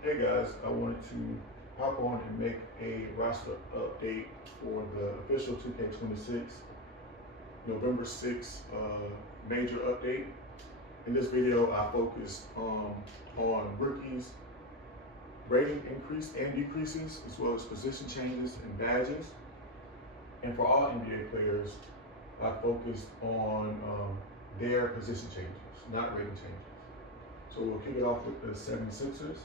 Hey guys, I wanted to hop on and make a roster update for the official 2K26 November 6th major update. In this video, I focused on rookies, rating increase and decreases, as well as position changes and badges. And for all NBA players, I focused on their position changes, not rating changes. So we'll kick it off with the 76ers.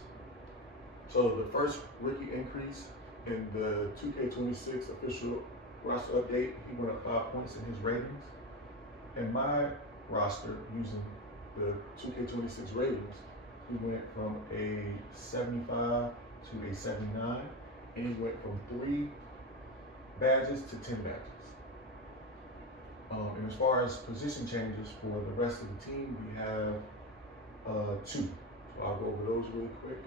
So the first rookie increase in the 2K26 official roster update, he went up 5 points in his ratings. In my roster, using the 2K26 ratings, he went from a 75 to a 79, and he went from 3 badges to 10 badges. And as far as position changes for the rest of the team, we have 2. So I'll go over those really quick.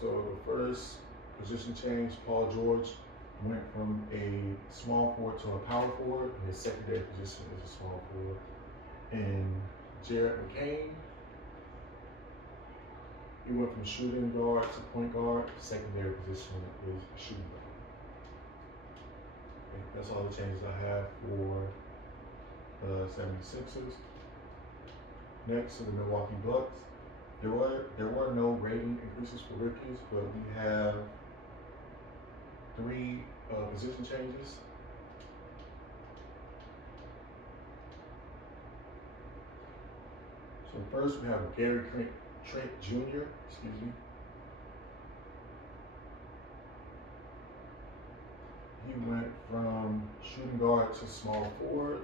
So the first position change, Paul George went from a small forward to a power forward, and his secondary position is a small forward. And Jared McCain, he went from shooting guard to point guard. Secondary position is shooting guard. Okay, that's all the changes I have for the 76ers. Next to the Milwaukee Bucks. There were no rating increases for rookies, but we have 3 position changes. So first we have Gary Trent Jr. He went from shooting guard to small forward.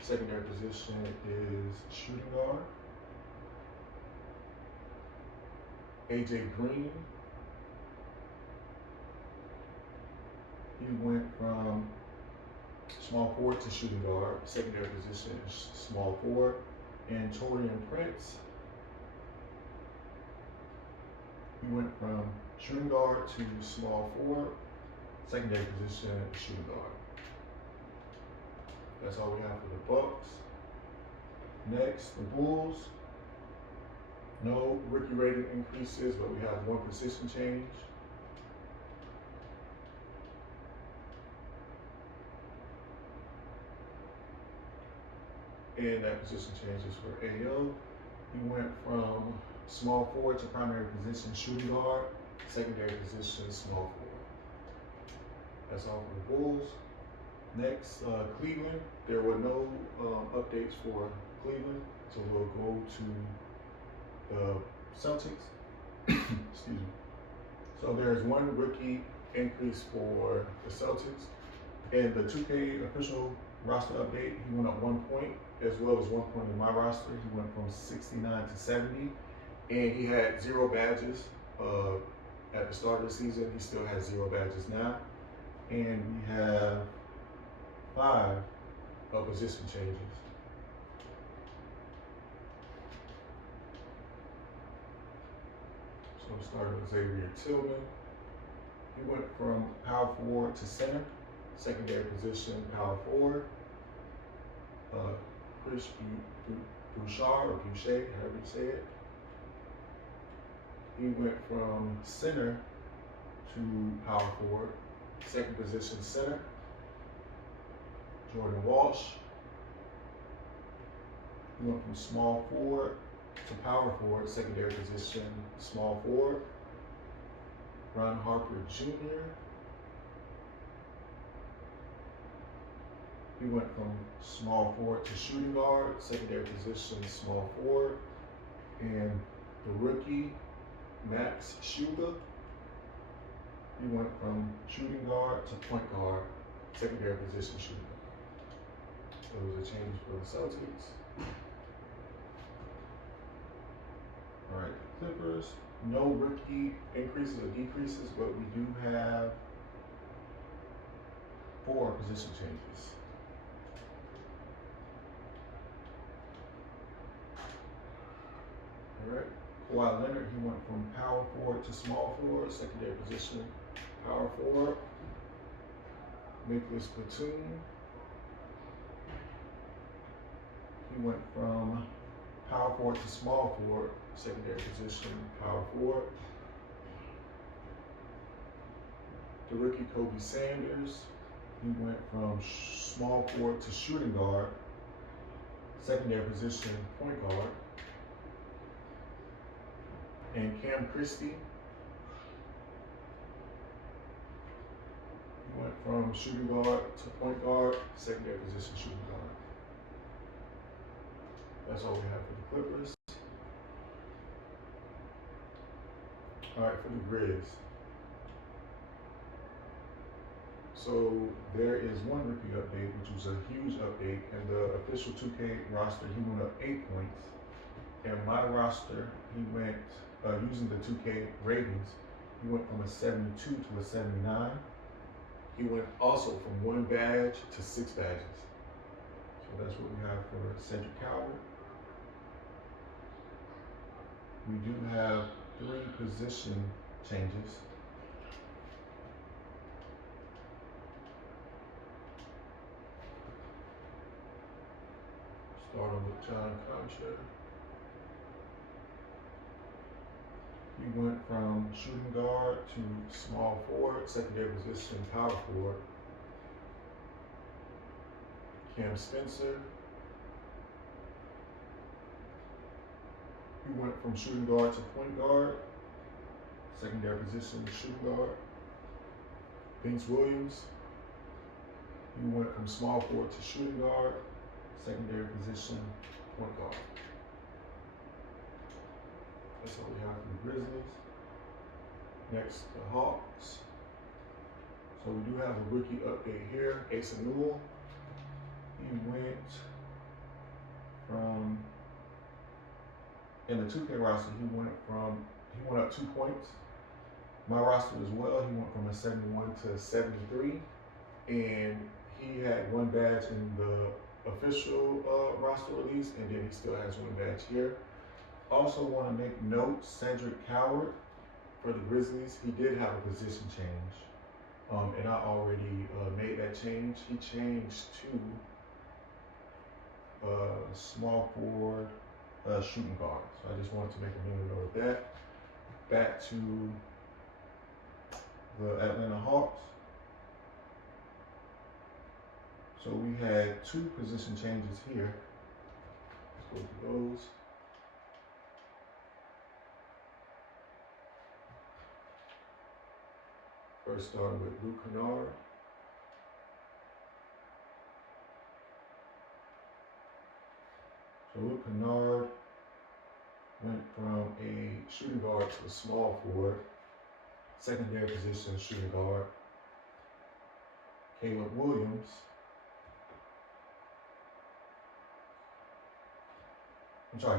Secondary position is shooting guard. AJ Green, he went from small forward to shooting guard. Secondary position is small forward. And Taurean Prince, he went from shooting guard to small forward. Secondary position is shooting guard. That's all we have for the Bucks. Next, the Bulls. No rookie rating increases, but we have 1 position change. And that position change is for AO. He went from small forward to primary position shooting guard. Secondary position small forward. That's all for the Bulls. Next, Cleveland. There were no updates for Cleveland, so we'll go to the Celtics. Excuse me. So there's 1 rookie increase for the Celtics. In the 2K official roster update, he went up 1 point, as well as 1 point in my roster. He went from 69 to 70, and he had 0 badges at the start of the season. He still has 0 badges now. And we have 5 position changes. So starting with Xavier Tillman. He went from power forward to center. Secondary position, power forward. Chris Bouchard, or Boucher, however you say it. He went from center to power forward. Second position, center. Jordan Walsh. He went from small forward to power forward. Secondary position, small forward. Ron Harper Jr. He went from small forward to shooting guard. Secondary position, small forward. And the rookie, Max Schuber, he went from shooting guard to point guard. Secondary position, shooting guard. So it was a change for the Celtics. All right, Clippers. No rookie increases or decreases, but we do have 4 position changes. All right. Kawhi Leonard, he went from power forward to small forward. Secondary position, power forward. Nicholas Batum, He went from power forward to small forward, secondary position, power forward. The rookie Kobe Sanders, he went from small forward to shooting guard, secondary position, point guard. And Cam Christie, he went from shooting guard to point guard, secondary position, shooting guard. That's all we have for the Clippers. All right, for the Grizz. So there is one rookie update, which was a huge update, and the official 2K roster, he went up 8 points. And my roster, he went, using the 2K ratings, he went from a 72 to a 79. He went also from 1 badge to 6 badges. So that's what we have for Cedric Calvert. We do have 3 position changes. Starting with John Concha. He went from shooting guard to small forward, secondary position, power forward. Cam Spencer. He went from shooting guard to point guard, secondary position, shooting guard. Vince Williams. He went from small forward to shooting guard, secondary position, point guard. That's all we have for the Grizzlies. Next, the Hawks. So we do have a rookie update here. Asa Newell. He went from, in the 2K roster, he went up 2 points. My roster as well, he went from a 71 to a 73. And he had 1 badge in the official roster release, and then he still has 1 badge here. Also want to make note, Cedric Calvert for the Grizzlies, he did have a position change. And I already made that change. He changed to small forward shooting guard. So I just wanted to make a note of that. Back to the Atlanta Hawks. So we had 2 position changes here. Let's go through those. First starting with Luke Kennard. So Luke Kennard went from a shooting guard to a small forward, secondary position shooting guard.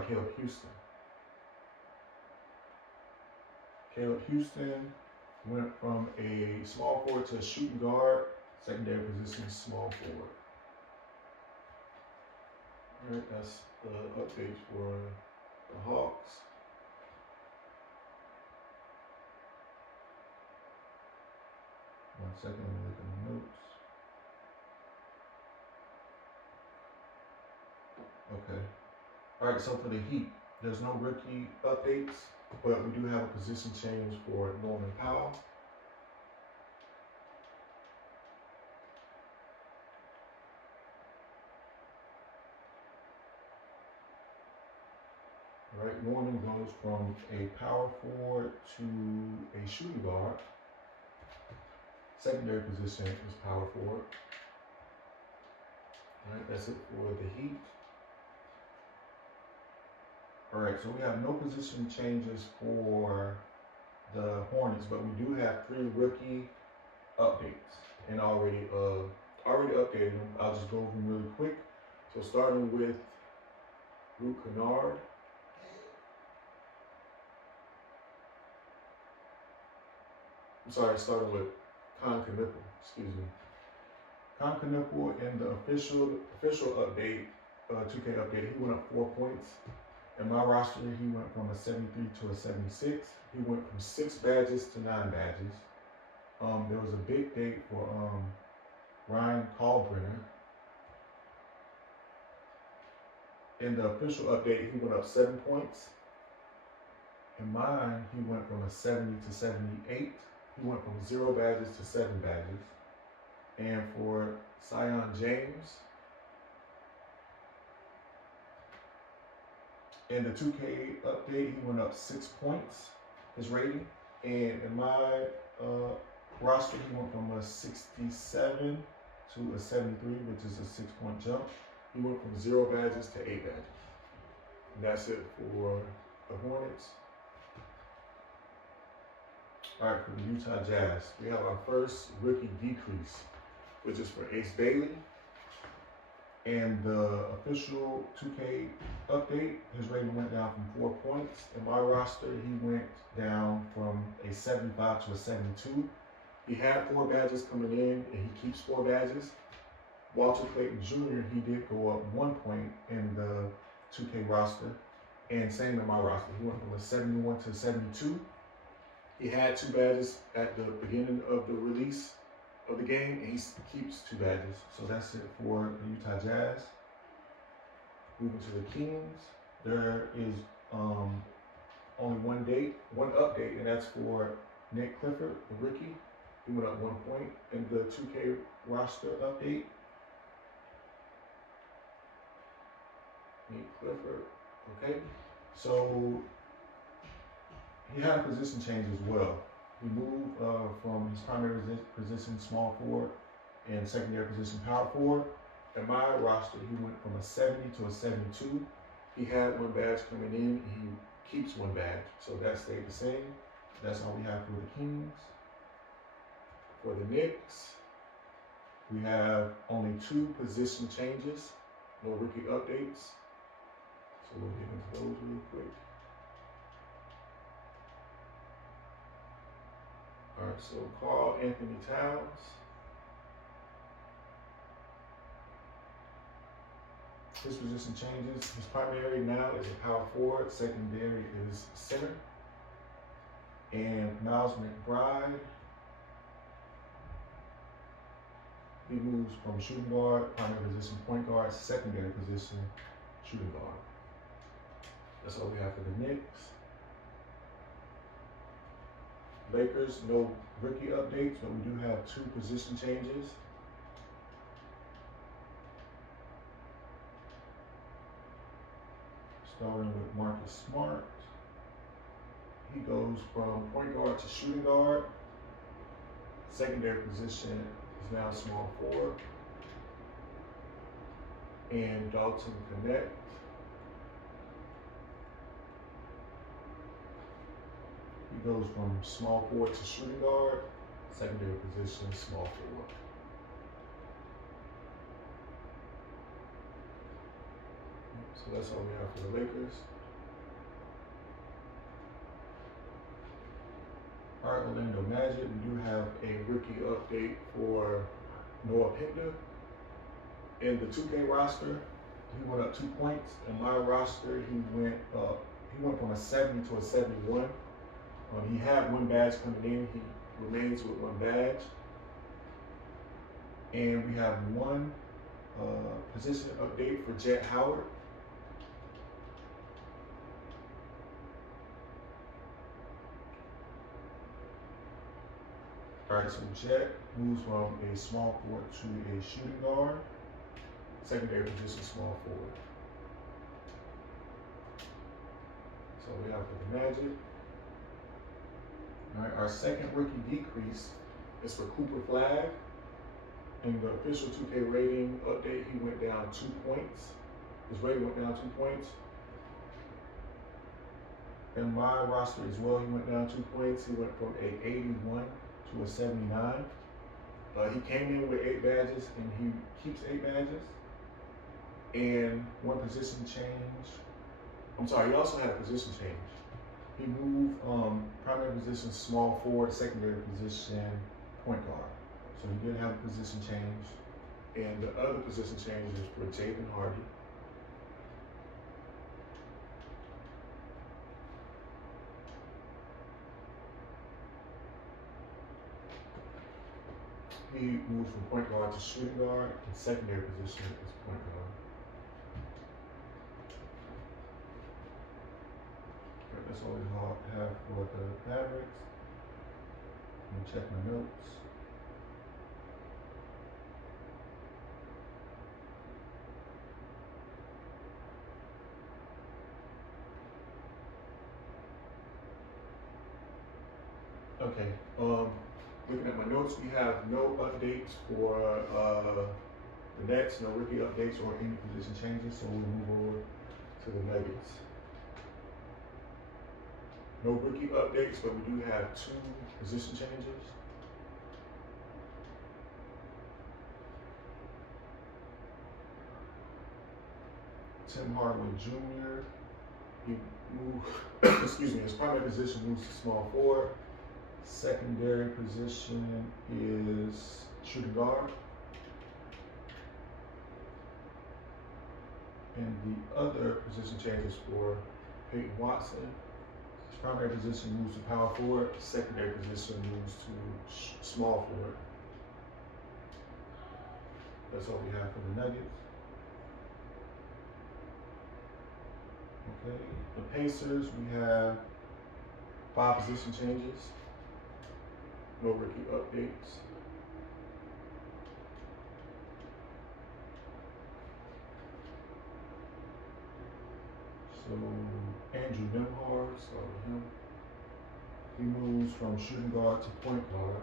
Caleb Houston. Caleb Houston went from a small forward to a shooting guard, secondary position, small forward. All right, that's the updates for the Hawks. One second, let me look at the notes. Okay. All right, so for the Heat, there's no rookie updates, but we do have a position change for Norman Powell. All right, Norman goes from a power forward to a shooting guard. Secondary position is power forward. All right, that's it for the Heat. All right, so we have no position changes for the Hornets, but we do have 3 rookie updates, and I already updated them. I'll just go over them really quick. So starting with Luke Kennard. Starting with Con Knipple, excuse me. Con Knipple in the official update, 2K update, he went up 4 points. In my roster, he went from a 73 to a 76. He went from 6 badges to 9 badges. There was a big date for Ryan Kalbrenner. In the official update, he went up 7 points. In mine, he went from a 70 to 78. He went from 0 badges to 7 badges. And for Sion James, in the 2K update, he went up 6 points, his rating. And in my roster, he went from a 67 to a 73, which is a 6-point jump. He went from 0 badges to 8 badges. And that's it for the Hornets. All right, for the Utah Jazz, we have our first rookie decrease, which is for Ace Bailey. And the official 2K update, his rating went down from 4 points. In my roster, he went down from a 75 to a 72. He had 4 badges coming in, and he keeps 4 badges. Walter Clayton Jr., he did go up 1 point in the 2K roster, and same in my roster. He went from a 71 to a 72. He had 2 badges at the beginning of the release of the game, and he keeps 2 badges. So that's it for the Utah Jazz. Moving to the Kings, there is only one update, and that's for Nick Clifford, the rookie. He went up 1 point in the 2K roster update. Nick Clifford, okay. So he had a position change as well. He moved from his primary position, small forward, and secondary position, power forward. In my roster, he went from a 70 to a 72. He had 1 badge coming in. He keeps 1 badge, so that stayed the same. That's all we have for the Kings. For the Knicks, we have only 2 position changes, no rookie updates. So we'll get into those real quick. All right, so Karl Anthony Towns. His position changes. His primary now is a power forward. Secondary is center. And Miles McBride, he moves from shooting guard, primary position point guard, secondary position shooting guard. That's all we have for the Knicks. Lakers, no rookie updates, but we do have 2 position changes. Starting with Marcus Smart. He goes from point guard to shooting guard. Secondary position is now small forward. And Dalton Connect. He goes from small forward to shooting guard. Secondary position, small forward. So that's all we have for the Lakers. All right, Orlando Magic, we do have a rookie update for Noah Pender. In the 2K roster, he went up 2 points. In my roster, he went from a 70 to a 71. He had 1 badge coming in. He remains with 1 badge. And we have 1 position update for Jet Howard. All right, so Jet moves from a small forward to a shooting guard. Secondary position, small forward. So we have for the Magic. All right, our second rookie decrease is for Cooper Flag. In the official 2K rating update, he went down 2 points. His rating went down 2 points. In my roster as well, he went down 2 points. He went from a 81 to a 79. He came in with 8 badges, and he keeps 8 badges. And 1 position change. I'm sorry, he also had a position change. He moved primary position small forward, secondary position point guard. So he did have a position change. And the other position change is for Jaden Hardy. He moves from point guard to shooting guard, and secondary position is point guard. That's all we have for the fabrics. Let me check my notes. Okay, looking at my notes, we have no updates for the Nets, no rookie updates or any position changes, so we'll move over to the Nuggets. No rookie updates, but we do have 2 position changes. Tim Hardaway Jr., he moved, excuse me, his primary position moves to small forward. Secondary position is shooting guard. And the other position changes for Peyton Watson. His primary position moves to power forward. Secondary position moves to small forward. That's all we have for the Nuggets. Okay, the Pacers, we have 5 position changes. No rookie updates. So Andrew Nemhard, start with him. He moves from shooting guard to point guard.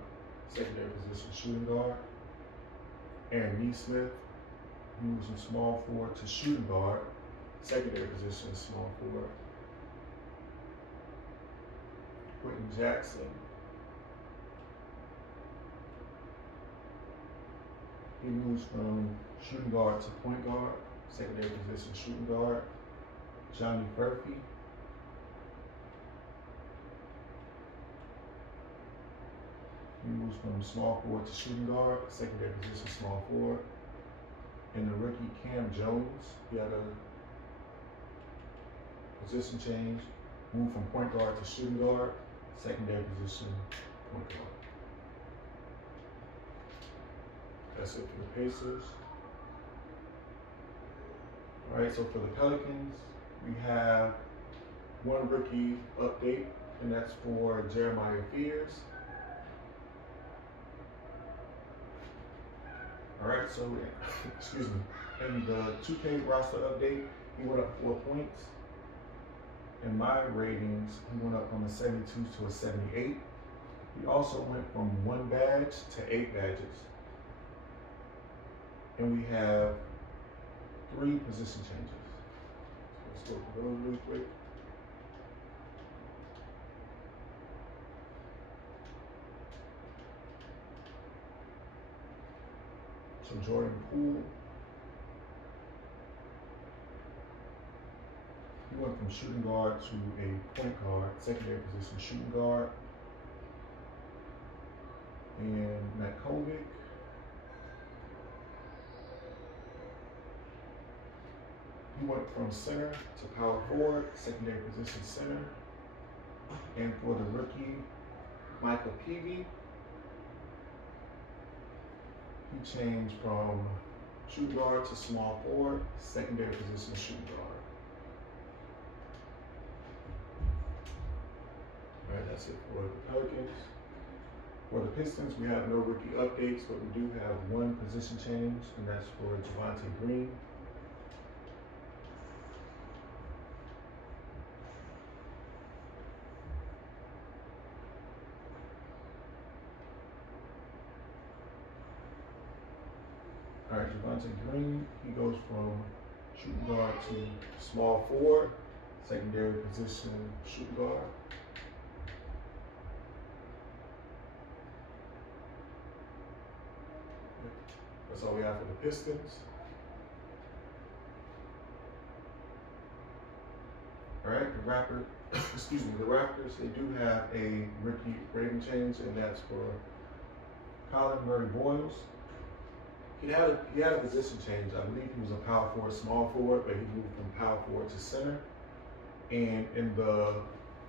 Secondary position, shooting guard. Aaron Neesmith moves from small forward to shooting guard. Secondary position, small forward. Quentin Jackson. He moves from shooting guard to point guard. Secondary position, shooting guard. Johnny Murphy. He moves from small forward to shooting guard. Secondary position, small forward. And the rookie Cam Jones, he had a position change. Moved from point guard to shooting guard. Secondary position, point guard. That's it for the Pacers. All right, so for the Pelicans, we have 1 rookie update, and that's for Jeremiah Fears. All right, so, excuse me, in the 2K roster update, he went up 4 points. In my ratings, he went up from a 72 to a 78. He also went from 1 badge to 8 badges. And we have 3 position changes. So let's go through those really quick. So Jordan Poole, he went from shooting guard to a point guard, secondary position shooting guard. And Matt Kovic, he went from center to power forward, secondary position center. And for the rookie, Michael Peavy, he changed from shooting guard to small forward, secondary position shooting guard. All right, that's it for the Pelicans. For the Pistons, we have no rookie updates, but we do have 1 position change, and that's for Javonte Green. All right, Javonte Green, he goes from shooting guard to small forward, secondary position shooting guard. That's all we have for the Pistons. All right, the Raptors, they do have a rookie rating change, and that's for Colin Murray Boyles. He had a position change. I believe he was a power forward, small forward, but he moved from power forward to center. And in the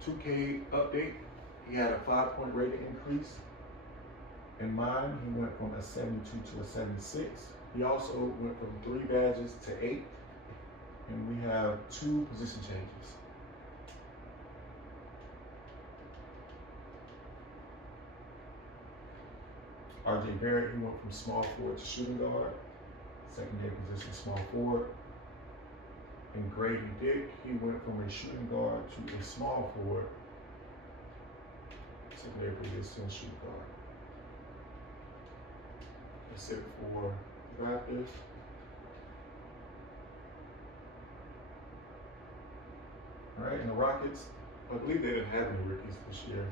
2K update, he had a 5-point rating increase. In mine, he went from a 72 to a 76. He also went from 3 badges to 8. And we have 2 position changes. RJ Barrett, he went from small forward to shooting guard. Secondary position, small forward. And Grady Dick, he went from a shooting guard to a small forward. Secondary position, shooting guard. That's it for Raptors. All right, and the Rockets, I believe they didn't have any rookies this year.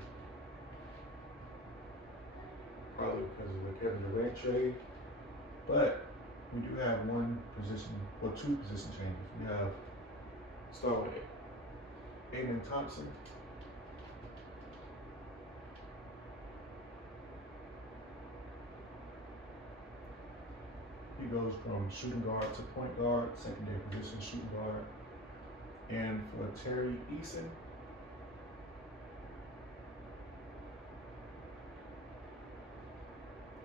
Probably because of the Kevin Durant trade. But we do have one position, or two position changes. We have, start with Amen Thompson. He goes from shooting guard to point guard, secondary position, shooting guard. And for Terry Eason,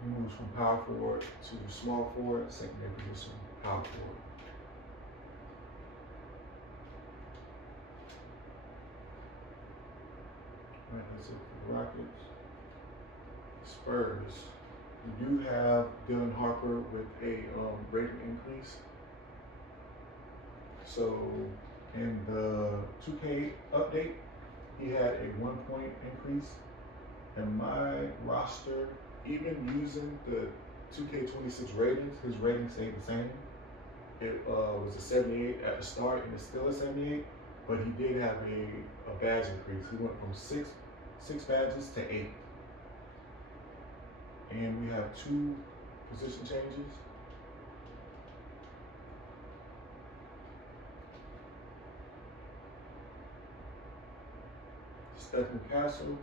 he moves from power forward to small forward, secondary position, power forward. All right, that's it for the Rockets. Spurs. We do have Dylan Harper with a rating increase. So in the 2K update, he had a 1 point increase. And my roster, even using the 2K26 ratings, his rating stayed the same. It was a 78 at the start, and it's still a 78. But he did have a badge increase. He went from six badges to 8. And we have 2 position changes. Stephen Castle,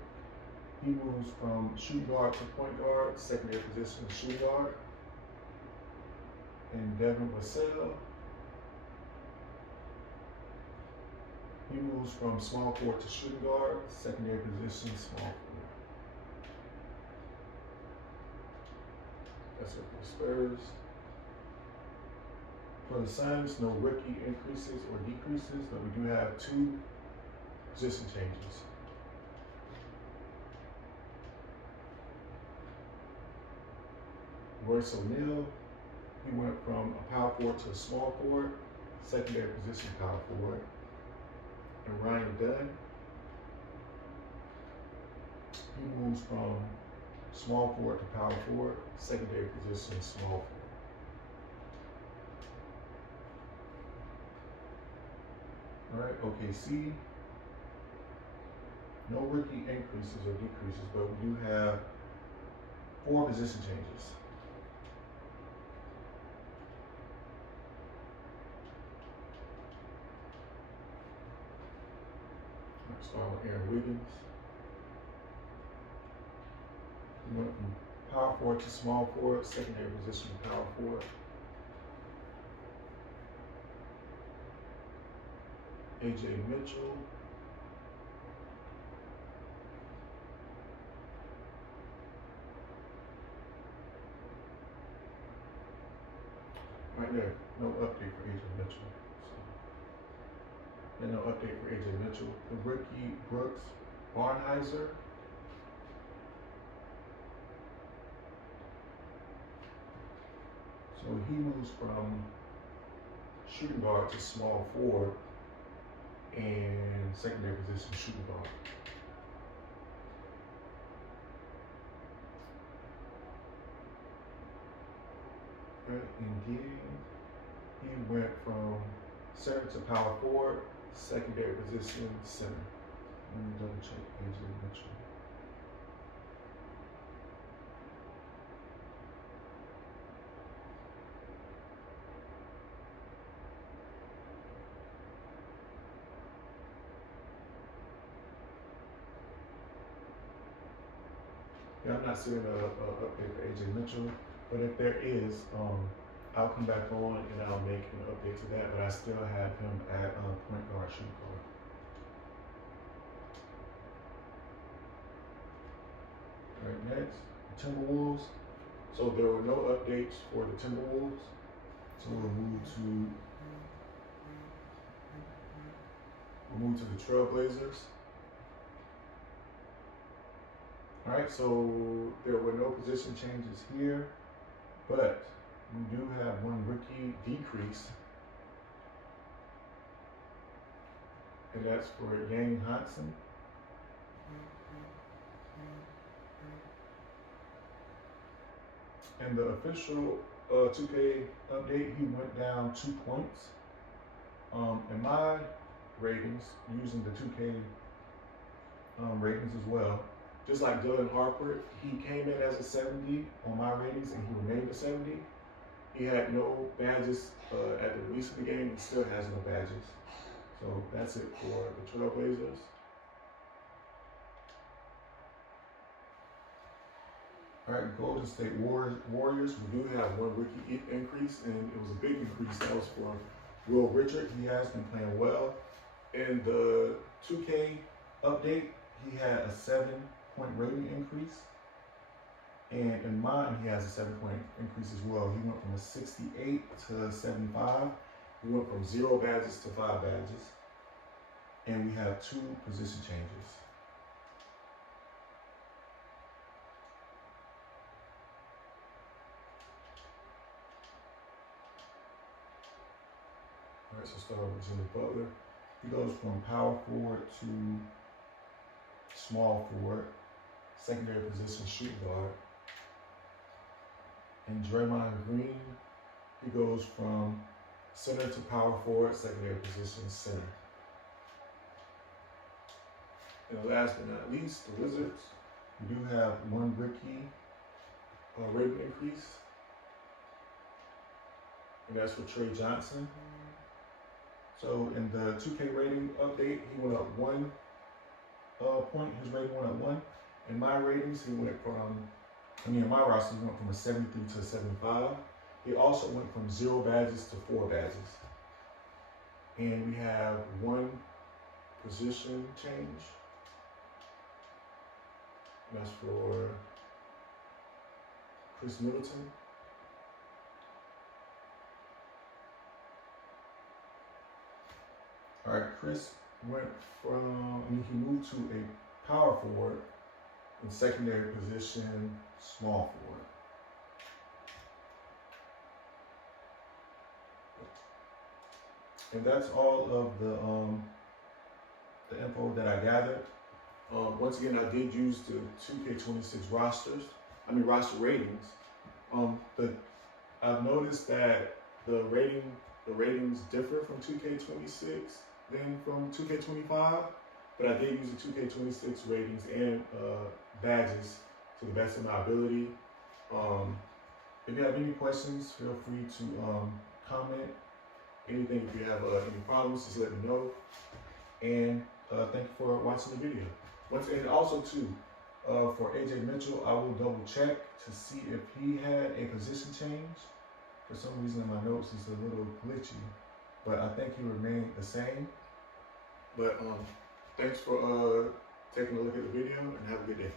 he moves from shooting guard to point guard, secondary position shooting guard. And Devin Vassell, he moves from small forward to shooting guard, secondary position small forward. That's it for the Spurs. For the Suns, no rookie increases or decreases, but we do have 2 position changes. Royce O'Neal, he went from a power forward to a small forward, secondary position power forward. And Ryan Dunn, he moves from small forward to power forward, secondary position small forward. All right, OKC, no rookie increases or decreases, but we do have 4 position changes. Start with Aaron Wiggins. He went from power forward to small forward, secondary position power forward. AJ Mitchell. Right there, no update for AJ Mitchell. And no update for AJ Mitchell. The rookie Brooks Barnheiser. So he moves from shooting guard to small forward and secondary position shooting guard. And then he went from center to power forward, secondary position center. Let me double check AJ Mitchell. Yeah, I'm not seeing an update for AJ Mitchell, but if there is, I'll come back on and I'll make an update to that, but I still have him at point guard, shooting guard. All right, next, Timberwolves. So there were no updates for the Timberwolves. So we'll move to the Trailblazers. All right, right, so there were no position changes here, but we do have one rookie decrease, and that's for Yang Hansen. In the official 2K update, he went down 2 points. In my ratings, using the 2K ratings as well, just like Dylan Harper, he came in as a 70 on my ratings and he remained a 70. He had no badges at the release of the game and still has no badges. So that's it for the Trailblazers. All right, Golden State Warriors, we do have one rookie increase, and it was a big increase. That was for Will Richard. He has been playing well. In the 2K update, he had a 7-point rating increase. And in mine, he has a 7-point increase as well. He went from a 68 to 75. We went from 0 badges to 5 badges. And we have 2 position changes. All right, so start with Jimmy Butler. He goes from power forward to small forward, secondary position shoot guard. And Draymond Green, he goes from center to power forward, secondary position center. And last but not least, the Wizards. We do have one rookie rating increase, and that's for Trey Johnson. So in the 2K rating update, he went up 1 point. His rating went up 1. In my ratings, he went from, in my roster, he went from a 73 to a 75. He also went from 0 badges to 4 badges. And we have 1 position change. That's for Chris Middleton. All right, Chris went from, he moved to a power forward in secondary position, small forward. And that's all of the info that I gathered. Once again, I did use the 2K26 roster ratings. But I've noticed that the ratings differ from 2K26 than from 2K25, but I did use the 2K26 ratings and badges to the best of my ability. If you have any questions, feel free to comment. Anything, if you have any problems, just let me know. And thank you for watching the video. And also too, for AJ Mitchell, I will double check to see if he had a position change. For some reason in my notes, it's a little glitchy, but I think he remained the same. But thanks for taking a look at the video, and have a good day.